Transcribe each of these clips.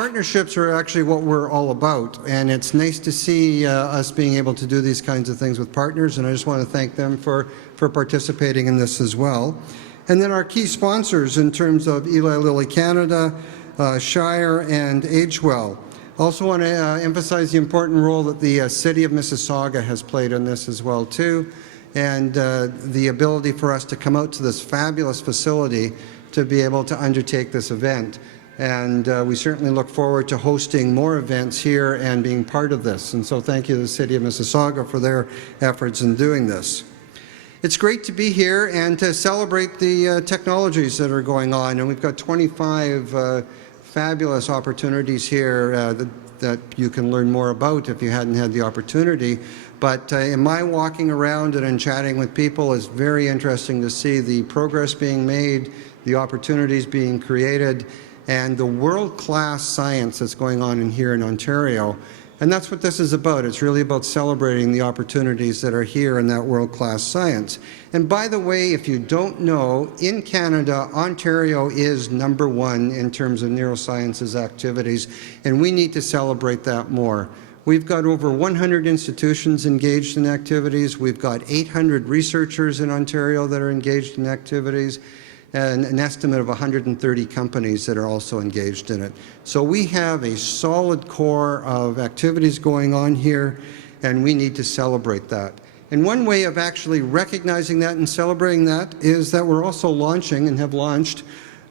partnerships are actually what we're all about, and it's nice to see us being able to do these kinds of things with partners, and I just want to thank them for participating in this as well. And then our key sponsors in terms of Eli Lilly Canada, Shire, and AgeWell. Also want to emphasize the important role that the City of Mississauga has played in this as well too, and the ability for us to come out to this fabulous facility to be able to undertake this event. And we certainly look forward to hosting more events here and being part of this. And so thank you to the City of Mississauga for their efforts in doing this. It's great to be here and to celebrate the technologies that are going on. And we've got 25 fabulous opportunities here that you can learn more about if you hadn't had the opportunity. But in my walking around and in chatting with people, it's very interesting to see the progress being made, the opportunities being created, and the world-class science that's going on here in Ontario. And that's what this is about. It's really about celebrating the opportunities that are here in that world-class science. And by the way, if you don't know, in Canada, Ontario is #1 in terms of neurosciences activities, and we need to celebrate that more. We've got over 100 institutions engaged in activities. We've got 800 researchers in Ontario that are engaged in activities, and an estimate of 130 companies that are also engaged in it. So we have a solid core of activities going on here, and we need to celebrate that. And one way of actually recognizing that and celebrating that is that we're also launching and have launched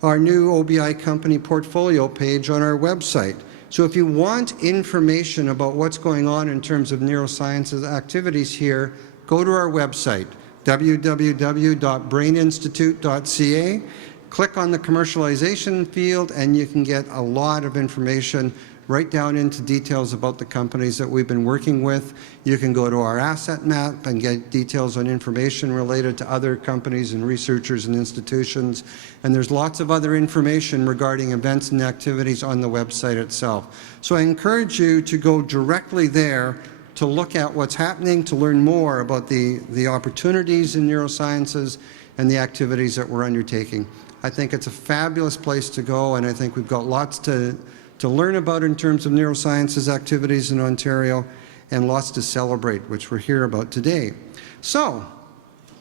our new OBI company portfolio page on our website. So if you want information about what's going on in terms of neurosciences activities here, go to our website, www.braininstitute.ca. Click on the commercialization field and you can get a lot of information right down into details about the companies that we've been working with. You can go to our asset map and get details on information related to other companies and researchers and institutions. And there's lots of other information regarding events and activities on the website itself. So I encourage you to go directly there to look at what's happening, to learn more about the opportunities in neurosciences and the activities that we're undertaking. I think it's a fabulous place to go, and I think we've got lots to learn about in terms of neurosciences activities in Ontario, and lots to celebrate, which we're here about today. So,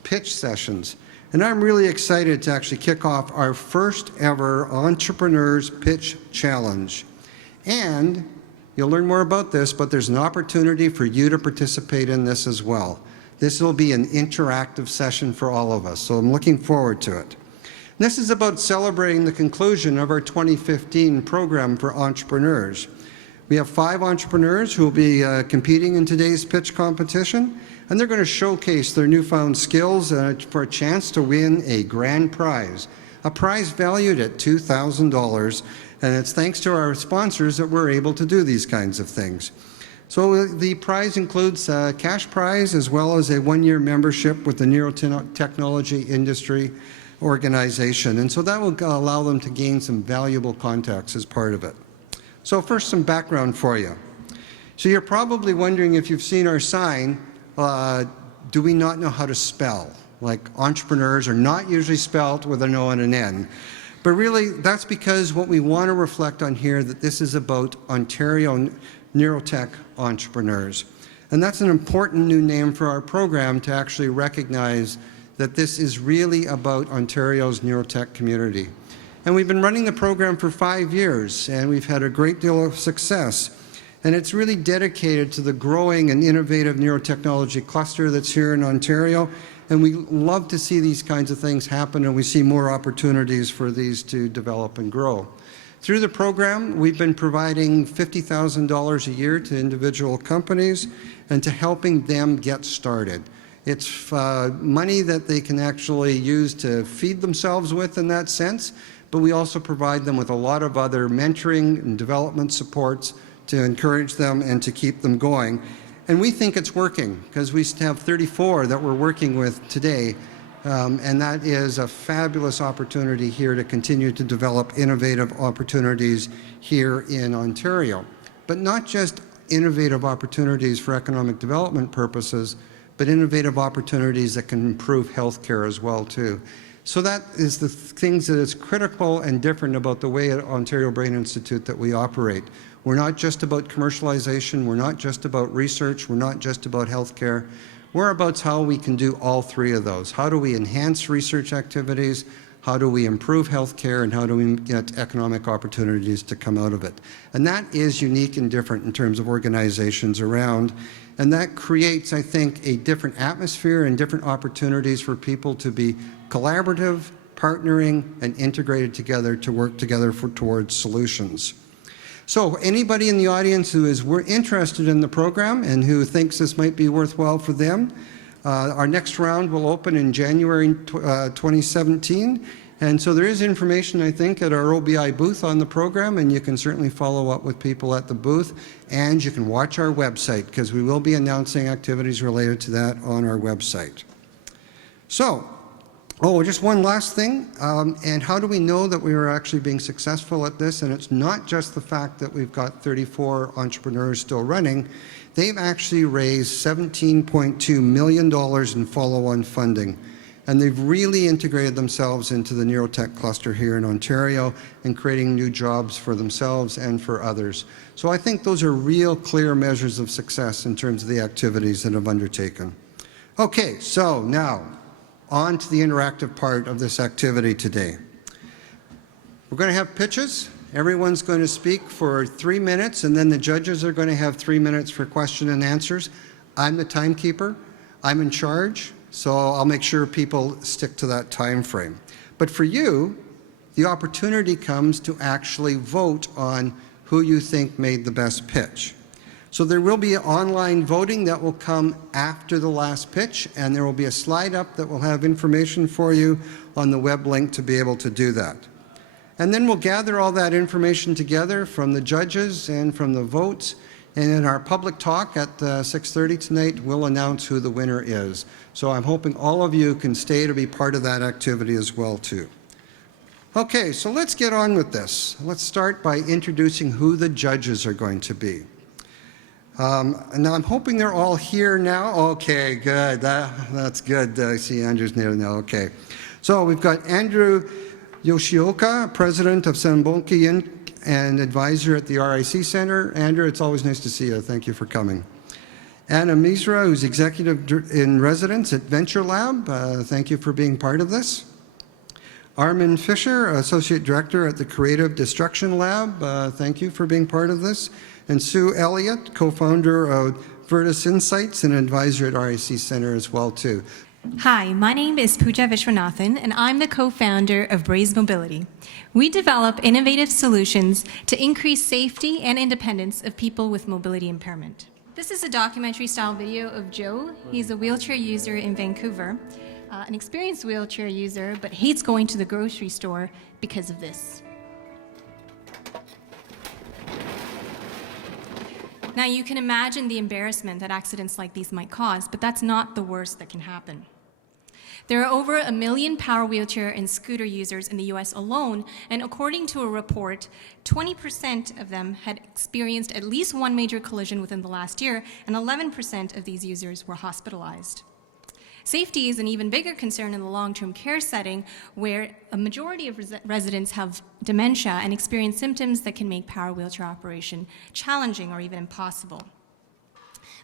pitch sessions. And I'm really excited to actually kick off our first ever Entrepreneurs Pitch Challenge. And you'll learn more about this, but there's an opportunity for you to participate in this as well. This will be an interactive session for all of us, so I'm looking forward to it. This is about celebrating the conclusion of our 2015 program for entrepreneurs. We have 5 entrepreneurs who will be competing in today's pitch competition, and they're going to showcase their newfound skills for a chance to win a grand prize, a prize valued at $2,000. And it's thanks to our sponsors that we're able to do these kinds of things. So the prize includes a cash prize as well as a 1-year membership with the Neurotechnology Industry Organization. And so that will allow them to gain some valuable contacts as part of it. So first, some background for you. So you're probably wondering, if you've seen our sign, do we not know how to spell? Like, entrepreneurs are not usually spelled with an O and an N. But really, that's because what we want to reflect on here, that this is about Ontario Neurotech entrepreneurs. And that's an important new name for our program, to actually recognize that this is really about Ontario's neurotech community. And we've been running the program for 5 years, and we've had a great deal of success. And it's really dedicated to the growing and innovative neurotechnology cluster that's here in Ontario. And we love to see these kinds of things happen, and we see more opportunities for these to develop and grow. Through the program, we've been providing $50,000 a year to individual companies and to helping them get started. It's money that they can actually use to feed themselves with in that sense, but we also provide them with a lot of other mentoring and development supports to encourage them and to keep them going. And we think it's working, because we have 34 that we're working with today, and that is a fabulous opportunity here to continue to develop innovative opportunities here in Ontario. But not just innovative opportunities for economic development purposes, but innovative opportunities that can improve healthcare as well too. So that is the things that is critical and different about the way at Ontario Brain Institute that we operate. We're not just about commercialization, we're not just about research, we're not just about healthcare. We're about how we can do all three of those. How do we enhance research activities? How do we improve healthcare, and how do we get economic opportunities to come out of it? And that is unique and different in terms of organizations around, and that creates, I think, a different atmosphere and different opportunities for people to be collaborative, partnering, and integrated together to work together towards solutions. So anybody in the audience who is interested in the program and who thinks this might be worthwhile for them, our next round will open in January 2017. And so there is information, I think, at our OBI booth on the program, and you can certainly follow up with people at the booth. And you can watch our website, because we will be announcing activities related to that on our website. So, just one last thing. And how do we know that we are actually being successful at this? And it's not just the fact that we've got 34 entrepreneurs still running. They've actually raised $17.2 million in follow-on funding. And they've really integrated themselves into the neurotech cluster here in Ontario and creating new jobs for themselves and for others. So I think those are real clear measures of success in terms of the activities that have undertaken. Okay, so now on to the interactive part of this activity today. We're going to have pitches. Everyone's going to speak for 3 minutes, and then the judges are going to have 3 minutes for question and answers. I'm the timekeeper. I'm in charge, so I'll make sure people stick to that time frame. But for you, the opportunity comes to actually vote on who you think made the best pitch. So there will be online voting that will come after the last pitch, and there will be a slide up that will have information for you on the web link to be able to do that. And then we'll gather all that information together from the judges and from the votes, and in our public talk at 6:30 tonight, we'll announce who the winner is. So I'm hoping all of you can stay to be part of that activity as well, too. Okay, so let's get on with this. Let's start by introducing who the judges are going to be. Now, I'm hoping they're all here now. Okay, good. That's good. I see Andrew's near now. Okay. So we've got Andrew Yoshioka, president of Senbonki Inc. and advisor at the RIC Center. Andrew, it's always nice to see you. Thank you for coming. Anna Misra, who's executive in residence at Venture Lab. Thank you for being part of this. Armin Fisher, associate director at the Creative Destruction Lab. Thank you for being part of this. And Sue Elliott, co-founder of Virtus Insights and advisor at RIC Center as well, too. Hi, my name is Pooja Vishwanathan, and I'm the co-founder of Braze Mobility. We develop innovative solutions to increase safety and independence of people with mobility impairment. This is a documentary-style video of Joe. He's a wheelchair user in Vancouver, an experienced wheelchair user, but hates going to the grocery store because of this. Now, you can imagine the embarrassment that accidents like these might cause, but that's not the worst that can happen. There are over 1 million power wheelchair and scooter users in the US alone, and according to a report, 20% of them had experienced at least one major collision within the last year, and 11% of these users were hospitalized. Safety is an even bigger concern in the long-term care setting, where a majority of residents have dementia and experience symptoms that can make power wheelchair operation challenging or even impossible.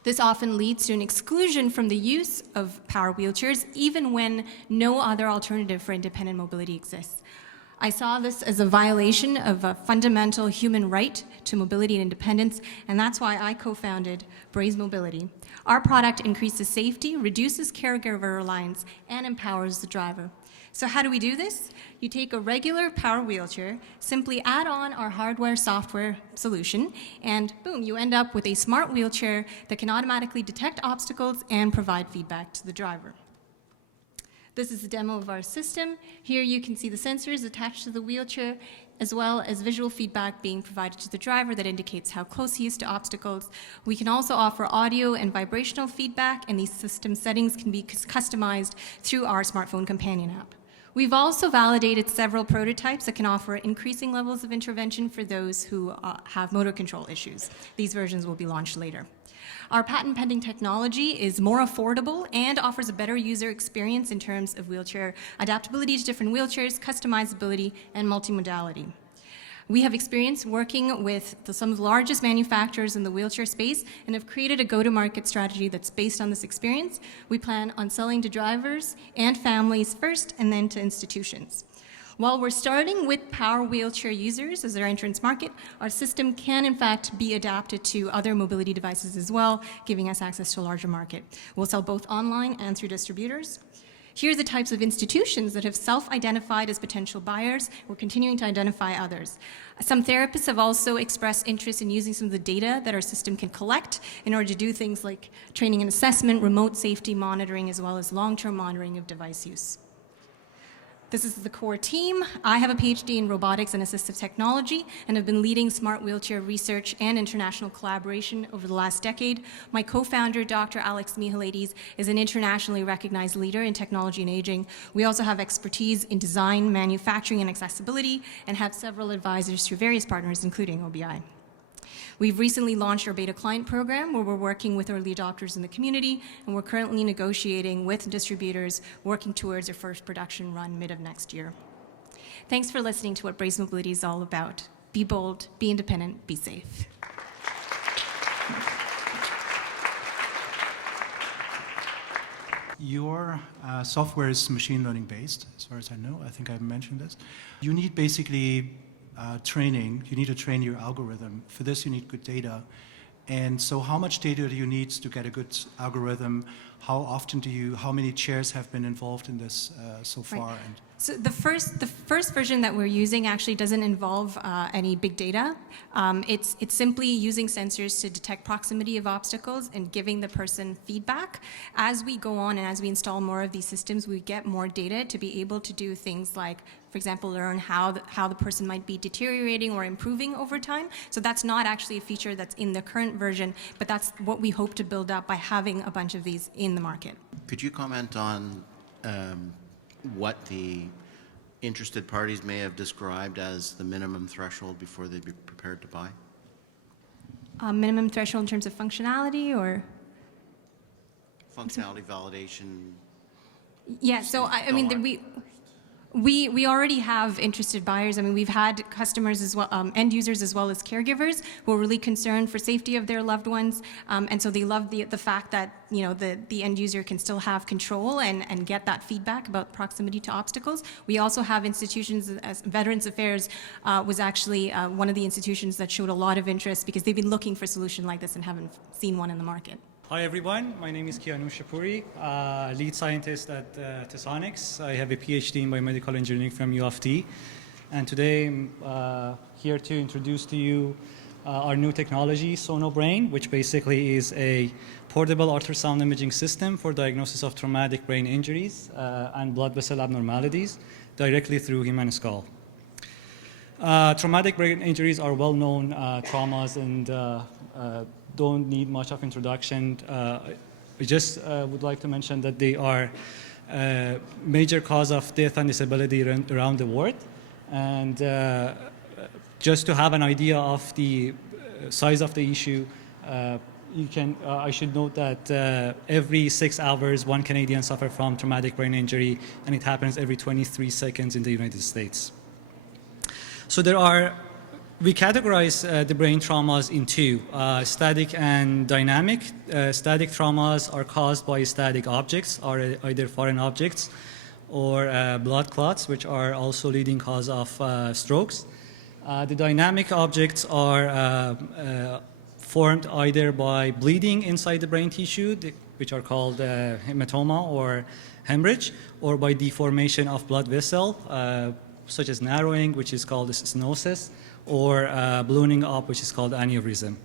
This often leads to an exclusion from the use of power wheelchairs, even when no other alternative for independent mobility exists. I saw this as a violation of a fundamental human right to mobility and independence, and that's why I co-founded Braze Mobility. Our product increases safety, reduces caregiver reliance, and empowers the driver. So how do we do this? You take a regular power wheelchair, simply add on our hardware-software solution, and boom, you end up with a smart wheelchair that can automatically detect obstacles and provide feedback to the driver. This is a demo of our system. Here you can see the sensors attached to the wheelchair, as well as visual feedback being provided to the driver that indicates how close he is to obstacles. We can also offer audio and vibrational feedback, and these system settings can be customized through our smartphone companion app. We've also validated several prototypes that can offer increasing levels of intervention for those who have motor control issues. These versions will be launched later. Our patent-pending technology is more affordable and offers a better user experience in terms of wheelchair adaptability to different wheelchairs, customizability, and multimodality. We have experience working with some of the largest manufacturers in the wheelchair space and have created a go-to-market strategy that's based on this experience. We plan on selling to drivers and families first and then to institutions. While we're starting with power wheelchair users as our entrance market, our system can in fact be adapted to other mobility devices as well, giving us access to a larger market. We'll sell both online and through distributors. Here are the types of institutions that have self-identified as potential buyers. We're continuing to identify others. Some therapists have also expressed interest in using some of the data that our system can collect in order to do things like training and assessment, remote safety monitoring, as well as long-term monitoring of device use. This is the core team. I have a PhD in robotics and assistive technology and have been leading smart wheelchair research and international collaboration over the last decade. My co-founder, Dr. Alex Mihalaides, is an internationally recognized leader in technology and aging. We also have expertise in design, manufacturing, and accessibility, and have several advisors through various partners, including OBI. We've recently launched our beta client program where we're working with early adopters in the community, and we're currently negotiating with distributors working towards our first production run mid of next year. Thanks for listening to what Braze Mobility is all about. Be bold, be independent, be safe. Your software is machine learning based, as far as I know. I think I mentioned this. You need basically training. You need to train your algorithm. For this, you need good data. And so how much data do you need to get a good algorithm? How often how many chairs have been involved in this so far? Right. So the first version that we're using actually doesn't involve any big data. It's simply using sensors to detect proximity of obstacles and giving the person feedback. As we go on and as we install more of these systems, we get more data to be able to do things like, for example, learn how the person might be deteriorating or improving over time. So that's not actually a feature that's in the current version, but that's what we hope to build up by having a bunch of these in the market. Could you comment on what the interested parties may have described as the minimum threshold before they'd be prepared to buy? Minimum threshold in terms of functionality or? Functionality, validation? Yeah, so I mean, we already have interested buyers. I mean, we've had customers as well, end users as well as caregivers who are really concerned for safety of their loved ones, and so they love the fact that the end user can still have control and get that feedback about proximity to obstacles. We also have institutions, as Veterans Affairs was actually one of the institutions that showed a lot of interest because they've been looking for a solution like this and haven't seen one in the market. Hi everyone, my name is Kianu Shapuri, lead scientist at Tesonix. I have a PhD in biomedical engineering from U of T, and today I'm here to introduce to you our new technology, SonoBrain, which basically is a portable ultrasound imaging system for diagnosis of traumatic brain injuries and blood vessel abnormalities directly through human skull. Traumatic brain injuries are well-known traumas and don't need much of introduction. I just would like to mention that they are a major cause of death and disability around the world. And just to have an idea of the size of the issue, I should note that every 6 hours, one Canadian suffers from traumatic brain injury, and it happens every 23 seconds in the United States. So we categorize the brain traumas in two, static and dynamic. Static traumas are caused by static objects, or either foreign objects, or blood clots, which are also leading cause of strokes. The dynamic objects are formed either by bleeding inside the brain tissue, which are called hematoma or hemorrhage, or by deformation of blood vessel, such as narrowing, which is called stenosis, or ballooning up, which is called aneurysm.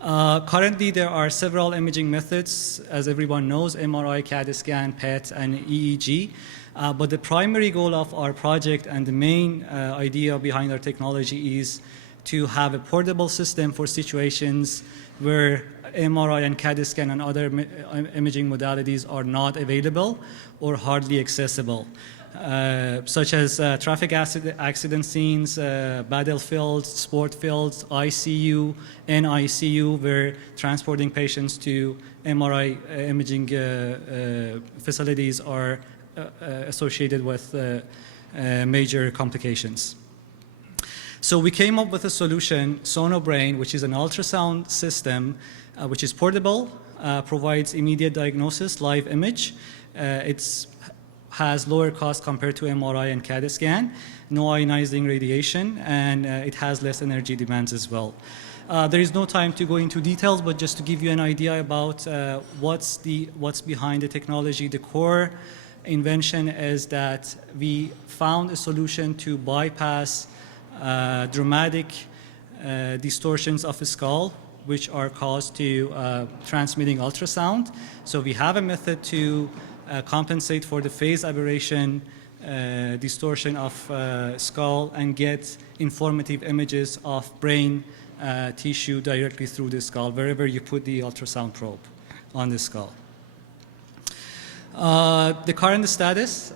Currently, there are several imaging methods, as everyone knows, MRI, CAT scan, PET, and EEG. But the primary goal of our project and the main idea behind our technology is to have a portable system for situations where MRI and CAT scan and other imaging modalities are not available or hardly accessible. such as traffic accident scenes, battlefields, sport fields, ICU, NICU. We're transporting patients to MRI imaging facilities are associated with major complications. So we came up with a solution, SonoBrain, which is an ultrasound system which is portable, provides immediate diagnosis, live image. It has lower cost compared to MRI and CAT scan, no ionizing radiation, and it has less energy demands as well. There is no time to go into details, but just to give you an idea about what's behind the technology, the core invention is that we found a solution to bypass dramatic distortions of the skull, which are caused to transmitting ultrasound. So we have a method to compensate for the phase aberration distortion of skull and get informative images of brain tissue directly through the skull, wherever you put the ultrasound probe on the skull. The current status,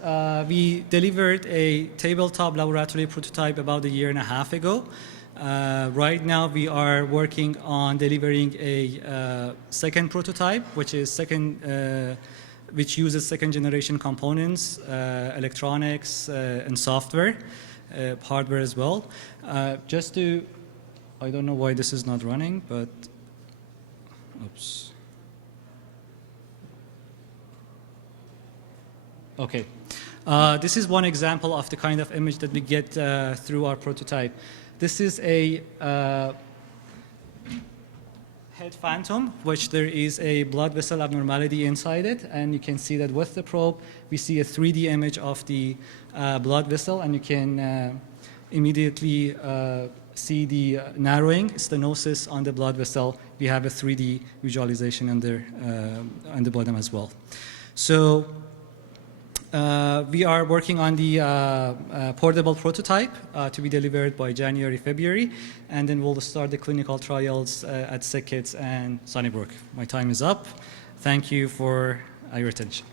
we delivered a tabletop laboratory prototype about a year and a half ago. Right now we are working on delivering a second prototype, which uses second generation components, electronics and software, hardware as well. I don't know why this is not running, but oops. Okay. This is one example of the kind of image that we get through our prototype. This is a head phantom, which there is a blood vessel abnormality inside it, and you can see that with the probe, we see a 3D image of the blood vessel, and you can immediately see the narrowing, stenosis on the blood vessel. We have a 3D visualization on the bottom as well. So we are working on the portable prototype to be delivered by January, February, and then we'll start the clinical trials at SickKids and Sunnybrook. My time is up. Thank you for your attention.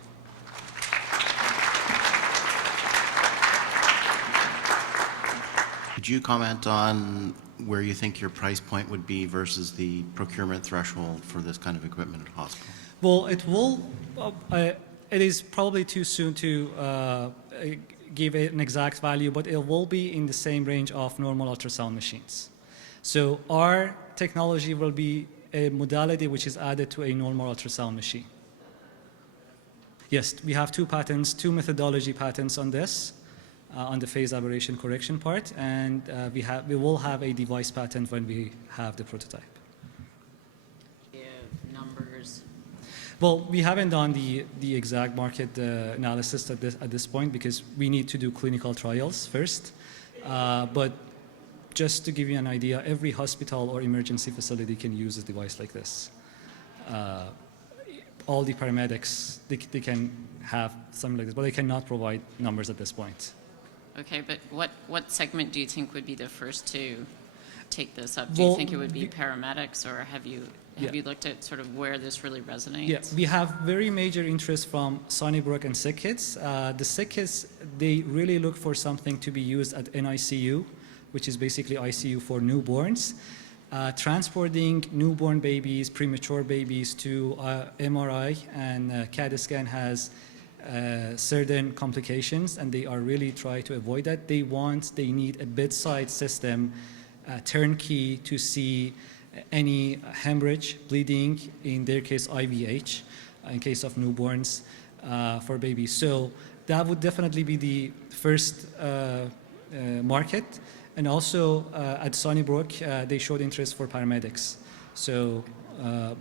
Could you comment on where you think your price point would be versus the procurement threshold for this kind of equipment at hospital? Well, it is probably too soon to give it an exact value, but it will be in the same range of normal ultrasound machines. So our technology will be a modality which is added to a normal ultrasound machine. Yes, we have two methodology patents on this, on the phase aberration correction part, and we will have a device patent when we have the prototype. Numbers. Well, we haven't done the exact market analysis at this point because we need to do clinical trials first. But just to give you an idea, every hospital or emergency facility can use a device like this. All the paramedics, they can have something like this, but they cannot provide numbers at this point. Okay, but what segment do you think would be the first to take this up? Do you think it would be paramedics, or have you looked at sort of where this really resonates? Yeah, we have very major interest from Sunnybrook and SickKids. The SickKids, they really look for something to be used at NICU, which is basically ICU for newborns. Transporting newborn babies, premature babies to MRI and CAT scan has certain complications, and they are really trying to avoid that. They need a bedside system, turnkey, to see any hemorrhage, bleeding, in their case IVH, in case of newborns for babies. So that would definitely be the first market. And also at Sunnybrook, they showed interest for paramedics. So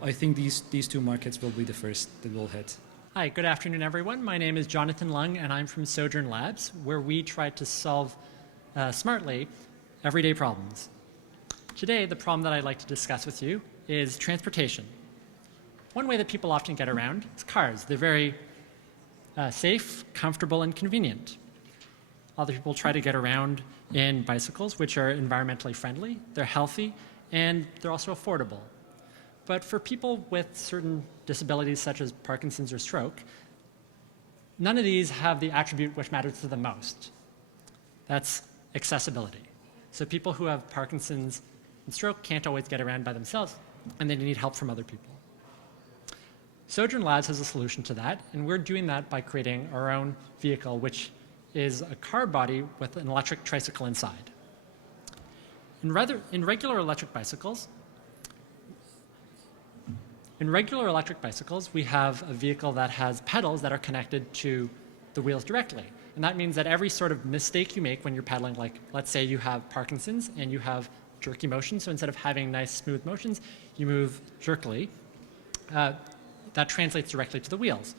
I think these two markets will be the first that we'll hit. Hi, good afternoon, everyone. My name is Jonathan Lung, and I'm from Sojourn Labs, where we try to solve smartly everyday problems. Today, the problem that I'd like to discuss with you is transportation. One way that people often get around is cars. They're very safe, comfortable, and convenient. Other people try to get around in bicycles, which are environmentally friendly, they're healthy, and they're also affordable. But for people with certain disabilities such as Parkinson's or stroke, None of these have the attribute which matters to the most. That's accessibility. So people who have Parkinson's and stroke can't always get around by themselves, and they need help from other people. Sojourn Labs has a solution to that, and we're doing that by creating our own vehicle, which is a car body with an electric tricycle inside. In regular electric bicycles, we have a vehicle that has pedals that are connected to the wheels directly. And that means that every sort of mistake you make when you're pedaling, like let's say you have Parkinson's and you have jerky motion, so instead of having nice smooth motions, you move jerkily, that translates directly to the wheels.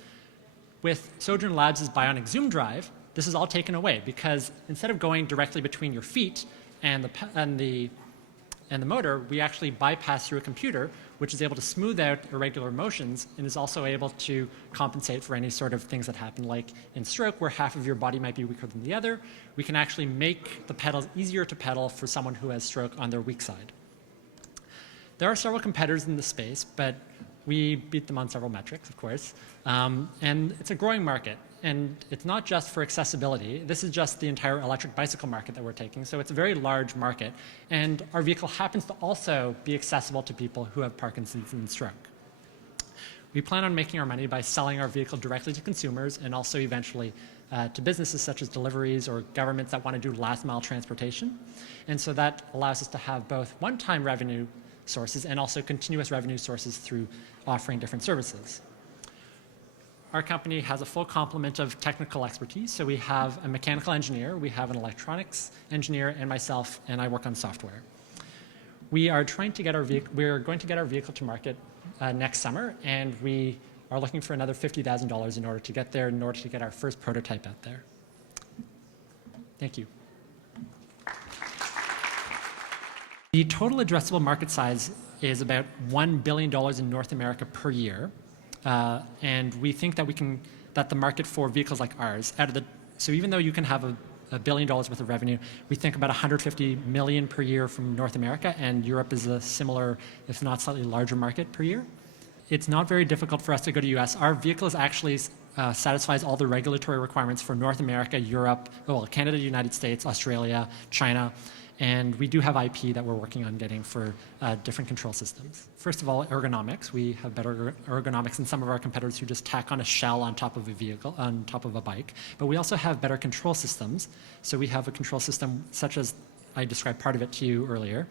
With Sojourn Labs' Bionic Zoom Drive, this is all taken away because instead of going directly between your feet and the motor, we actually bypass through a computer, which is able to smooth out irregular motions and is also able to compensate for any sort of things that happen, like in stroke, where half of your body might be weaker than the other. We can actually make the pedals easier to pedal for someone who has stroke on their weak side. There are several competitors in the space, but we beat them on several metrics, of course. And it's a growing market. And it's not just for accessibility. This is just the entire electric bicycle market that we're taking. So it's a very large market. And our vehicle happens to also be accessible to people who have Parkinson's and stroke. We plan on making our money by selling our vehicle directly to consumers and also eventually to businesses such as deliveries or governments that want to do last mile transportation. And so that allows us to have both one-time revenue sources and also continuous revenue sources through offering different services. Our company has a full complement of technical expertise. So we have a mechanical engineer, we have an electronics engineer, and myself, and I work on software. We are trying to get we're going to get our vehicle to market next summer, and we are looking for another $50,000 in order to get there, in order to get our first prototype out there. Thank you. The total addressable market size is about $1 billion in North America per year. And we think that the market for vehicles like ours, so even though you can have $1 billion worth of revenue, we think about 150 million per year from North America, and Europe is a similar, if not slightly larger market per year. It's not very difficult for us to go to US. Our vehicle actually satisfies all the regulatory requirements for North America, Europe, Canada, United States, Australia, China. And we do have IP that we're working on getting for different control systems. First of all, ergonomics. We have better ergonomics than some of our competitors who just tack on a shell on top of a vehicle, on top of a bike. But we also have better control systems. So we have a control system such as I described part of it to you earlier,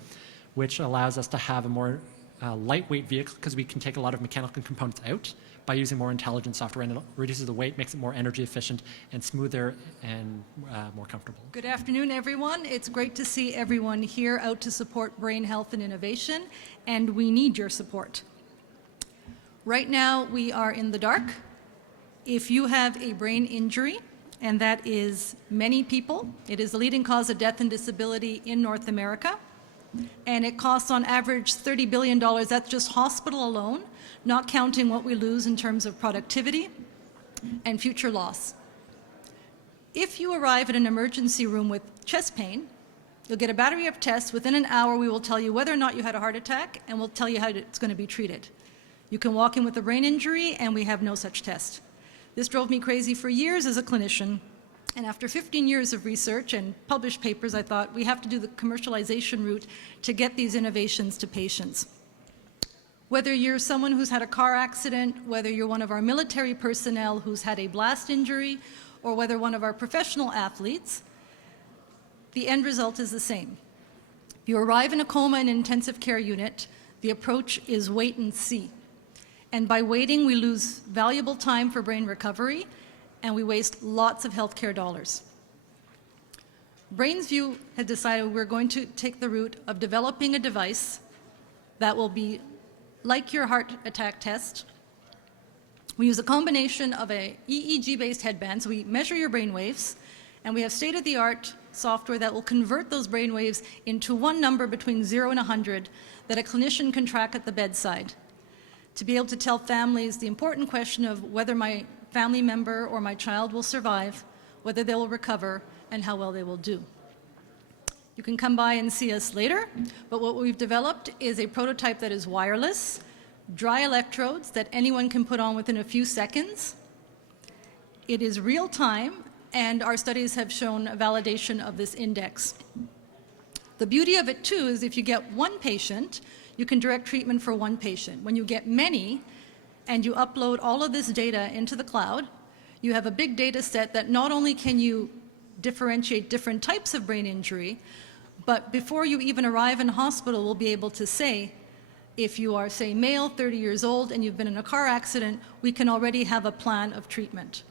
which allows us to have a more lightweight vehicle because we can take a lot of mechanical components out by using more intelligent software, and it reduces the weight, makes it more energy efficient and smoother and more comfortable. Good afternoon, everyone. It's great to see everyone here out to support brain health and innovation, and we need your support. Right now, we are in the dark. If you have a brain injury, and that is many people, it is the leading cause of death and disability in North America, and it costs on average $30 billion. That's just hospital alone, not counting what we lose in terms of productivity and future loss. If you arrive at an emergency room with chest pain, you'll get a battery of tests. Within an hour, we will tell you whether or not you had a heart attack, and we'll tell you how it's going to be treated. You can walk in with a brain injury, and we have no such test. This drove me crazy for years as a clinician, and after 15 years of research and published papers, I thought we have to do the commercialization route to get these innovations to patients. Whether you're someone who's had a car accident, whether you're one of our military personnel who's had a blast injury, or whether one of our professional athletes, the end result is the same. If you arrive in a coma in an intensive care unit, the approach is wait and see. And by waiting, we lose valuable time for brain recovery, and we waste lots of healthcare dollars. BrainsView has decided we're going to take the route of developing a device that will be like your heart attack test. We use a combination of a EEG-based headband, so we measure your brain waves, and we have state-of-the-art software that will convert those brain waves into one number between 0 and 100 that a clinician can track at the bedside to be able to tell families the important question of whether my family member or my child will survive, whether they will recover, and how well they will do. You can come by and see us later, but what we've developed is a prototype that is wireless, dry electrodes that anyone can put on within a few seconds. It is real time, and our studies have shown a validation of this index. The beauty of it, too, is if you get one patient, you can direct treatment for one patient. When you get many, and you upload all of this data into the cloud, you have a big data set that not only can you differentiate different types of brain injury, but before you even arrive in hospital, we'll be able to say, if you are, say, male, 30 years old, and you've been in a car accident, we can already have a plan of treatment.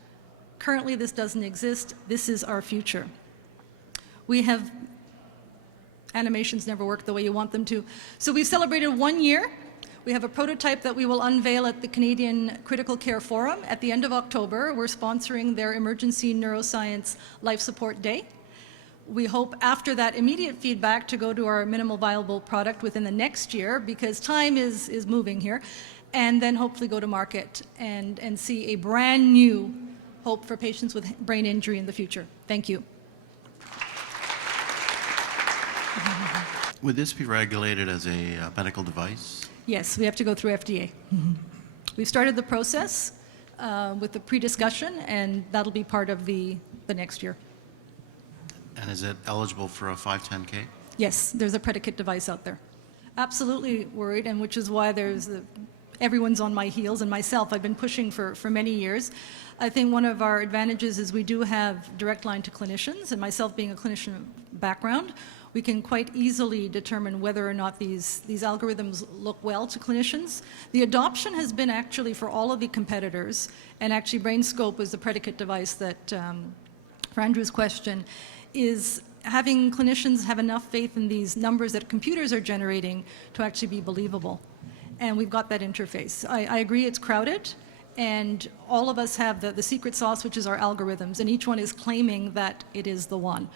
Currently, this doesn't exist. This is our future. We have, animations never work the way you want them to. So we've celebrated 1 year. We have a prototype that we will unveil at the Canadian Critical Care Forum at the end of October. We're sponsoring their Emergency Neuroscience Life Support Day. We hope after that immediate feedback to go to our minimal viable product within the next year, because time is moving here, and then hopefully go to market and see a brand new hope for patients with brain injury in the future. Thank you. Would this be regulated as a medical device? Yes, we have to go through FDA. We've started the process with the pre-discussion, and that'll be part of the next year. And is it eligible for a 510K? Yes, there's a predicate device out there. Absolutely worried, and which is why everyone's on my heels, and myself, I've been pushing for many years. I think one of our advantages is we do have direct line to clinicians, and myself being a clinician background, we can quite easily determine whether or not these algorithms look well to clinicians. The adoption has been actually for all of the competitors, and actually BrainScope was the predicate device that, for Andrew's question, is having clinicians have enough faith in these numbers that computers are generating to actually be believable. And we've got that interface. I agree it's crowded, and all of us have the secret sauce, which is our algorithms, and each one is claiming that it is the one.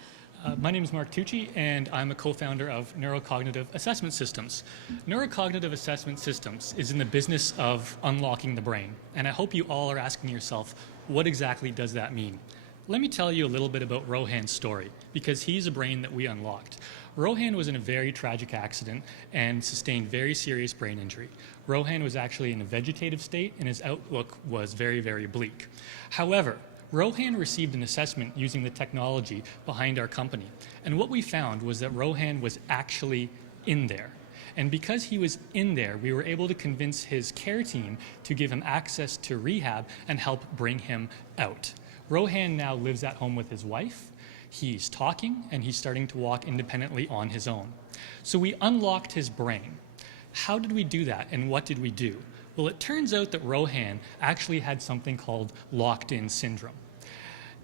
My name is Mark Tucci, and I'm a co-founder of Neurocognitive Assessment Systems. Neurocognitive Assessment Systems is in the business of unlocking the brain, and I hope you all are asking yourself, what exactly does that mean? Let me tell you a little bit about Rohan's story, because he's a brain that we unlocked. Rohan was in a very tragic accident and sustained very serious brain injury. Rohan was actually in a vegetative state, and his outlook was very, very bleak. However, Rohan received an assessment using the technology behind our company, and what we found was that Rohan was actually in there. And because he was in there, we were able to convince his care team to give him access to rehab and help bring him out. Rohan now lives at home with his wife. He's talking, and he's starting to walk independently on his own. So we unlocked his brain. How did we do that, and what did we do? Well, it turns out that Rohan actually had something called locked-in syndrome.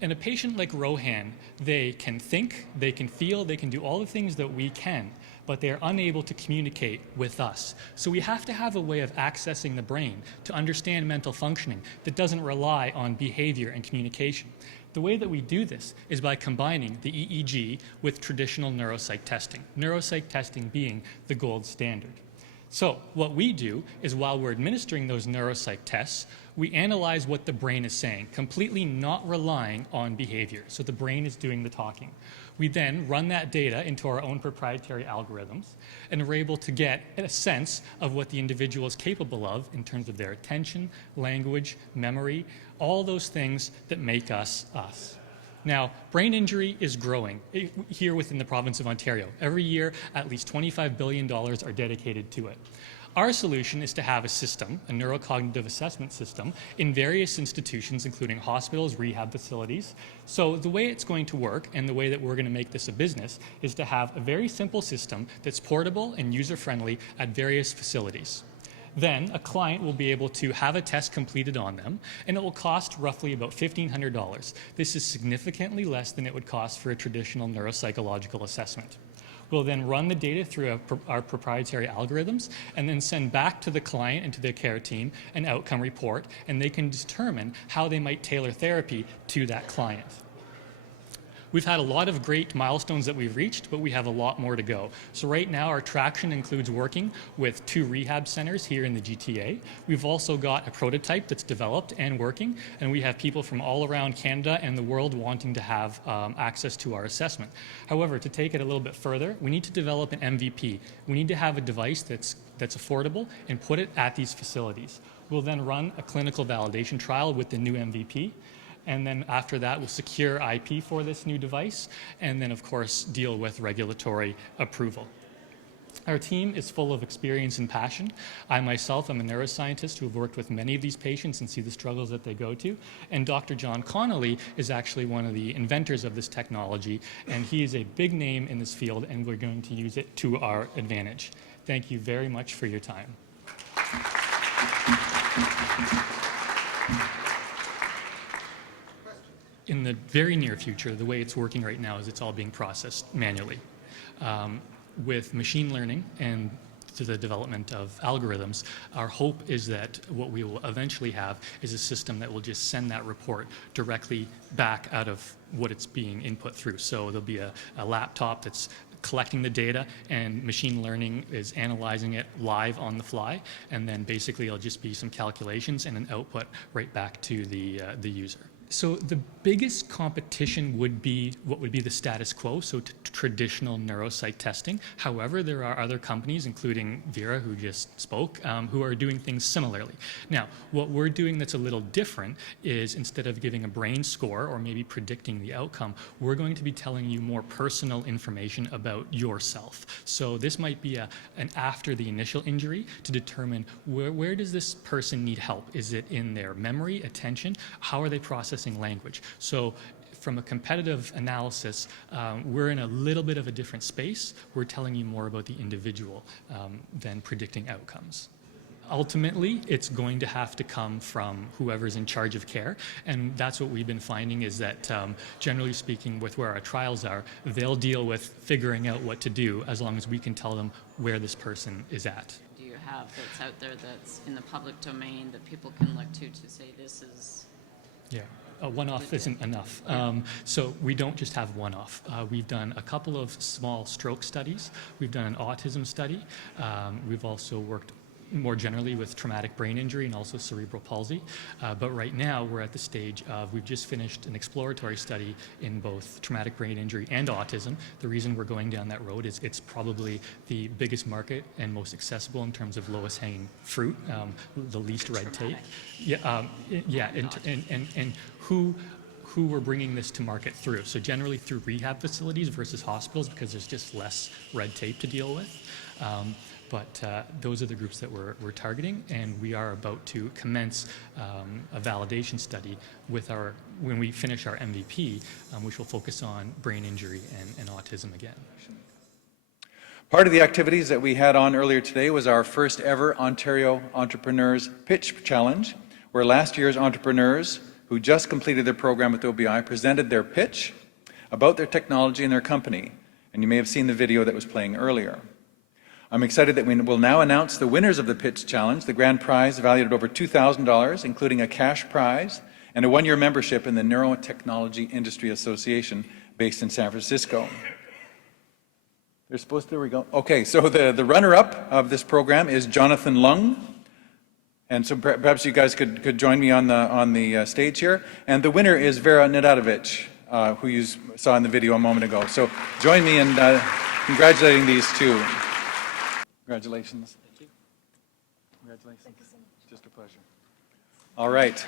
And a patient like Rohan, they can think, they can feel, they can do all the things that we can, but they are unable to communicate with us. So we have to have a way of accessing the brain to understand mental functioning that doesn't rely on behavior and communication. The way that we do this is by combining the EEG with traditional neuropsych testing, neuropsych testing being the gold standard. So what we do is while we're administering those neuropsych tests, we analyze what the brain is saying, completely not relying on behavior. So the brain is doing the talking. We then run that data into our own proprietary algorithms, and we're able to get a sense of what the individual is capable of in terms of their attention, language, memory, all those things that make us us. Now, brain injury is growing here within the province of Ontario. Every year, at least $25 billion are dedicated to it. Our solution is to have a system, a neurocognitive assessment system, in various institutions, including hospitals, rehab facilities. So the way it's going to work, and the way that we're going to make this a business, is to have a very simple system that's portable and user-friendly at various facilities. Then a client will be able to have a test completed on them, and it will cost roughly about $1,500. This is significantly less than it would cost for a traditional neuropsychological assessment. We'll then run the data through our proprietary algorithms and then send back to the client and to their care team an outcome report, and they can determine how they might tailor therapy to that client. We've had a lot of great milestones that we've reached, but we have a lot more to go. So right now our traction includes working with 2 rehab centers here in the GTA. We've also got a prototype that's developed and working, and we have people from all around Canada and the world wanting to have access to our assessment. However, to take it a little bit further, we need to develop an MVP. We need to have a device that's affordable and put it at these facilities. We'll then run a clinical validation trial with the new MVP. And then after that, we'll secure IP for this new device, and then, of course, deal with regulatory approval. Our team is full of experience and passion. I myself am a neuroscientist who have worked with many of these patients and see the struggles that they go to. And Dr. John Connolly is actually one of the inventors of this technology, and he is a big name in this field, and we're going to use it to our advantage. Thank you very much for your time. In the very near future, the way it's working right now is it's all being processed manually. With machine learning and to the development of algorithms, our hope is that what we will eventually have is a system that will just send that report directly back out of what it's being input through. So there'll be a laptop that's collecting the data, and machine learning is analyzing it live on the fly, and then basically it'll just be some calculations and an output right back to the user. So the biggest competition would be what would be the status quo, so traditional neuropsych testing. However, there are other companies, including Vera, who just spoke, who are doing things similarly. Now, what we're doing that's a little different is instead of giving a brain score or maybe predicting the outcome, we're going to be telling you more personal information about yourself. So this might be an after the initial injury to determine where does this person need help? Is it in their memory, attention? How are they processing language? So from a competitive analysis, we're in a little bit of a different space. We're telling you more about the individual than predicting outcomes. Ultimately, it's going to have to come from whoever's in charge of care, and that's what we've been finding is that generally speaking, with where our trials are, they'll deal with figuring out what to do as long as we can tell them where this person is at. Do you have that's out there that's in the public domain that people can look to say this is? Yeah. A one-off isn't enough. So we don't just have one-off. We've done a couple of small stroke studies. We've done an autism study. We've also worked more generally with traumatic brain injury and also cerebral palsy. But right now we're at the stage of we've just finished an exploratory study in both traumatic brain injury and autism. The reason we're going down that road is it's probably the biggest market and most accessible in terms of lowest hanging fruit, the least red tape. Yeah, and who we're bringing this to market through. So generally through rehab facilities versus hospitals because there's just less red tape to deal with. But those are the groups that we're targeting, and we are about to commence a validation study with when we finish our MVP, which will focus on brain injury and autism again. Part of the activities that we had on earlier today was our first ever Ontario Entrepreneurs Pitch Challenge, where last year's entrepreneurs who just completed their program with OBI presented their pitch about their technology and their company. And you may have seen the video that was playing earlier. I'm excited that we will now announce the winners of the Pitch Challenge, the grand prize valued at over $2,000, including a cash prize and a one-year membership in the Neurotechnology Industry Association based in San Francisco. There we go. Okay, so the runner-up of this program is Jonathan Lung. And so perhaps you guys could join me on the stage here. And the winner is Vera Nedatovich, who you saw in the video a moment ago. So join me in congratulating these two. Congratulations. Thank you. Congratulations. Thank you so much. Just a pleasure. All right.